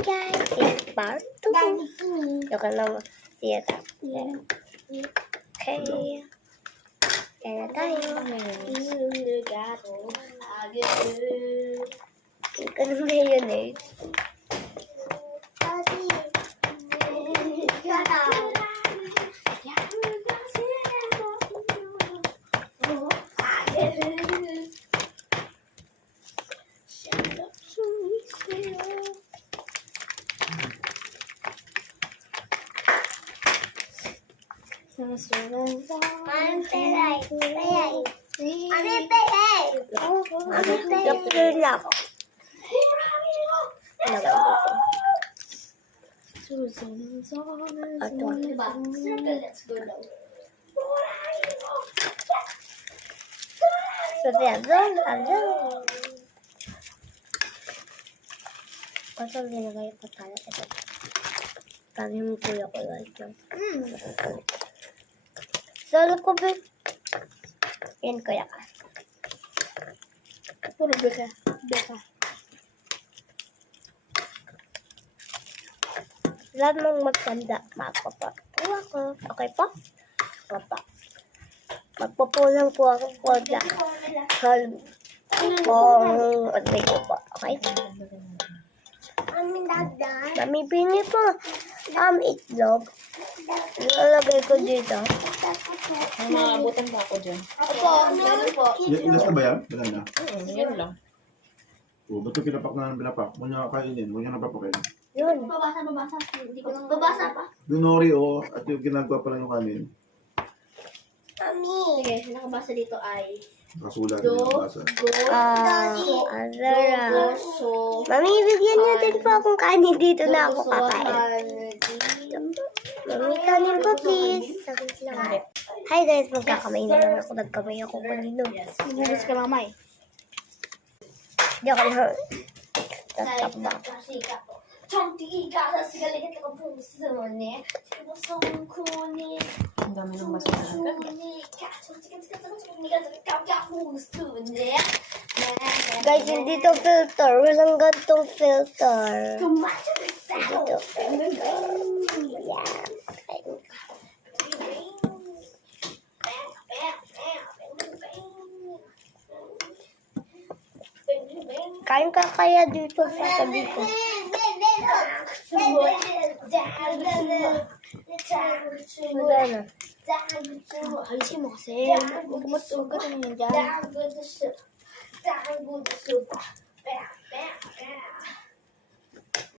guys, it's part 2. Yo ka naman siya tapos. Okay. Kaya na tayo. Ikaw na mayonnaise. Pasal dia nak kayak patah itu. Kami mukul aku lagi. Selalu kopi. Yan kaya ka. Puro beka. Lahat mong magtanda, magpapapuwa ko. Okay po? Papa. Magpapulang po ako po dyan. At may ko po. Okay? Mami, pingi po. Itlog. Ilalagay ko dito. Maabutan ba ako dyan? Opo, meron po. Ilas na ba yan? Wala na. Yan lang. O, ba't ito pinapak na ng pinapak? Huwag niya kakainin. Huwag niya napapakin. Yun. Babasa. Hindi ko lang babasa pa. Yung nori o, at yung ginagawa pa lang yung kanin. Mami. Sige, nakabasa dito ay Nakasulat na yung basa. Azara. Mami, bigyan niyo din po akong kanin dito na ako kakain. Mami, kanin po please. Hi guys, magkakamay na lang ako. Nagkamay ako kanino. Bilis ka mamay. Hindi ako lang. Tatap ba? Ang dami ng basura agad. Guys, hindi to filter. Walang gantong filter. Dito filter. Yeah. Kain ka kaya dito sa tabi ko. Magana. Alisin mo kasi. Huwag ka naman dyan.